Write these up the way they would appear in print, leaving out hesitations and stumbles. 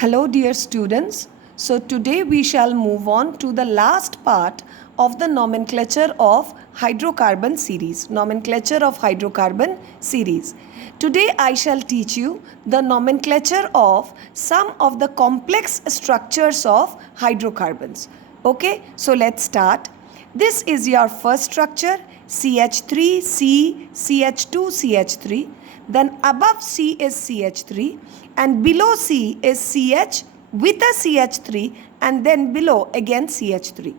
Hello, dear students. So, today we shall move on to the last part of the nomenclature of hydrocarbon series. Nomenclature of hydrocarbon series. Today, I shall teach you the nomenclature of some of the complex structures of hydrocarbons. Okay, so let's start. This is your first structure, CH3, C, CH2, CH3. Then above C is CH3 and below C is CH with a CH3 and then below again CH3.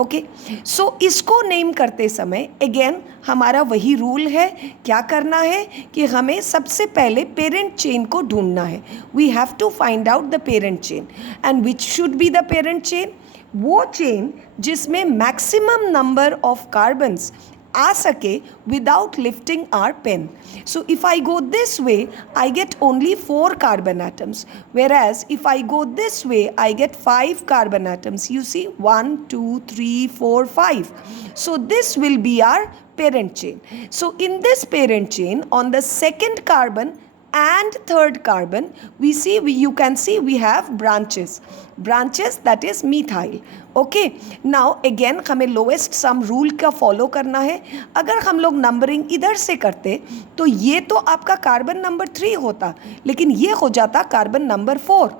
Okay so इसको name करते समय again हमारा वही rule है. क्या करना है कि हमें सबसे पहले पेरेंट चेन को ढूंढना है. We have to find out the parent chain and which should be the parent chain. वो चेन जिसमें मैक्सिमम नंबर ऑफ कार्बन्स आ सके without lifting our pen. So if I go this way, I get only 4 carbon atoms. Whereas if I go this way, I get 5 carbon atoms. You see 1, 2, 3, 4, 5. So this will be our parent chain. So in this parent chain, on the second carbon and third carbon, you can see we have branches that is methyl. Okay now again हमें lowest sum rule का follow करना है. अगर हम लोग numbering इधर से करते तो ये तो आपका कार्बन नंबर 3 होता, लेकिन ये हो जाता carbon number 4.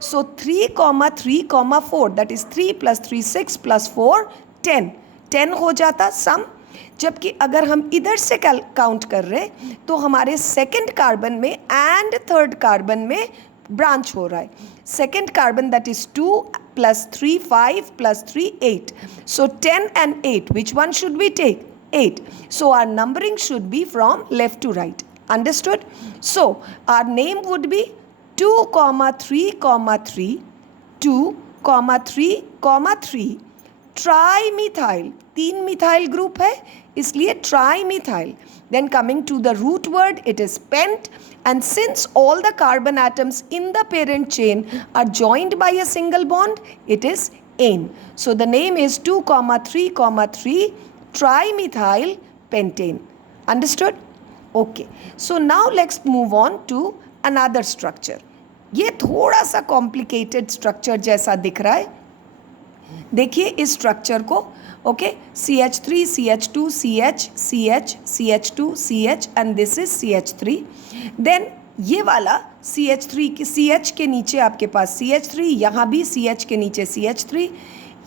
So 3,3,4 that is 3 + 3 6 + 4 10 हो जाता सम. जबकि अगर हम इधर से काउंट कर रहे तो हमारे सेकंड कार्बन में एंड थर्ड कार्बन में ब्रांच हो रहा है. Second carbon that is 2 + 3 5 + 3 8. So 10 and 8, which one should we take? 8. So our numbering should be from left to right. Understood? So our name would be 2,3,3 2,3,3 trimethyl. 3 methyl group है इसलिए trimethyl. Then coming to the root word, it is pent, and since all the carbon atoms in the parent chain are joined by a single bond, it is ane. So the name is 2,3,3 trimethyl pentane. Understood? Okay. So now let's move on to another structure. ये थोड़ा सा complicated structure जैसा दिख रहा है. देखिए इस structure को. Okay CH3 CH2 CH CH CH2 CH and this is CH3. Then ये वाला CH3 के CH के नीचे आपके पास CH3, यहाँ भी CH के नीचे CH3,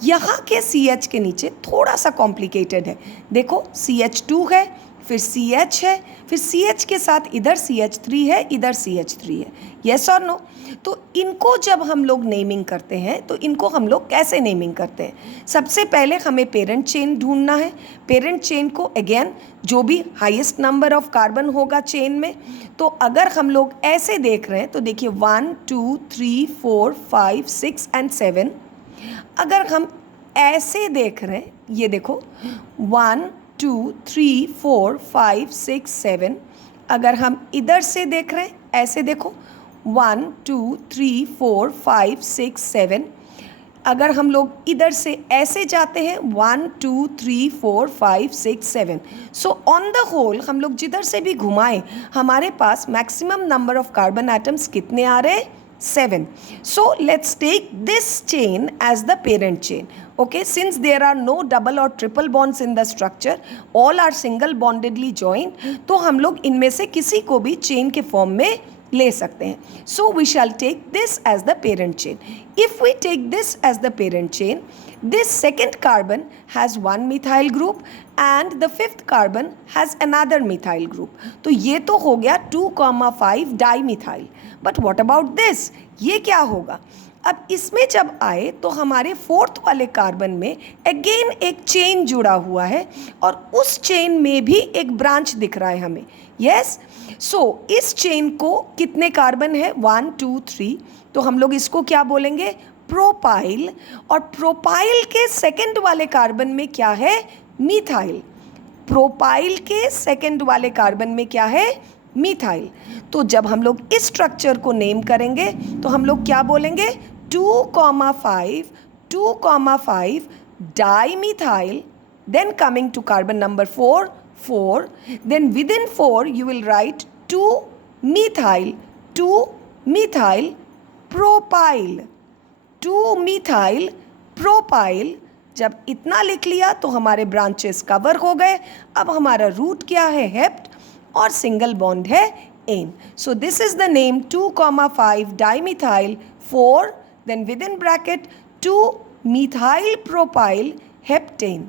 यहाँ के CH के नीचे थोड़ा सा कॉम्प्लिकेटेड है. देखो CH2 है, फिर CH है, फिर CH के साथ इधर CH3 है, इधर CH3 है. यस और नो. तो इनको जब हम लोग नेमिंग करते हैं तो इनको हम लोग कैसे नेमिंग करते हैं. सबसे पहले हमें पेरेंट चेन ढूंढना है. पेरेंट चेन को अगेन जो भी हाईएस्ट नंबर ऑफ कार्बन होगा चेन में, तो अगर हम लोग ऐसे देख रहे हैं तो देखिए 1 2 3 4 5 6 एंड 7. अगर हम ऐसे देख रहे हैं, ये देखो 1 2 3 4 5 6 7. अगर हम इधर से देख रहे हैं, ऐसे देखो 1 2 3 4 5 6 7. अगर हम लोग इधर से ऐसे जाते हैं 1 2 3 4 5 6 7. सो ऑन द होल हम लोग जिधर से भी घुमाएं हमारे पास maximum number of carbon atoms कितने आ रहे हैं? 7. So let's take this chain as the parent chain. Okay, since there are no double or triple bonds in the structure, all are single bondedly joined, तो हम लोग इनमें से किसी को भी चेन के फॉर्म में ले सकते हैं. So we shall take this as the parent chain. If we take this as the parent chain, this second carbon has one methyl group and the fifth carbon has another methyl group. तो ये तो हो गया 2,5 dimethyl. But what about this? ये क्या होगा? अब इसमें जब आए तो हमारे फोर्थ वाले कार्बन में अगेन एक चेन जुड़ा हुआ है और उस चेन में भी एक ब्रांच दिख रहा है हमें. यस. सो इस चेन को कितने कार्बन है? 1 2 3. तो हम लोग इसको क्या बोलेंगे? प्रोपाइल. और प्रोपाइल के सेकंड वाले कार्बन में क्या है? मीथाइल. प्रोपाइल के सेकंड वाले कार्बन में क्या है? मीथाइल. तो जब हम लोग इस स्ट्रक्चर को नेम करेंगे तो हम लोग क्या बोलेंगे? 2,5 dimethyl. Then coming to carbon number 4. Then within 4 you will write 2 methyl propyl, 2 methyl propyl. जब इतना लिख लिया तो हमारे ब्रांचेस कवर हो गए। अब हमारा रूट क्या है? हेप्ट, और सिंगल बॉन्ड है ane. So this is the name 2,5 dimethyl 4, then within bracket 2 methyl propyl heptane.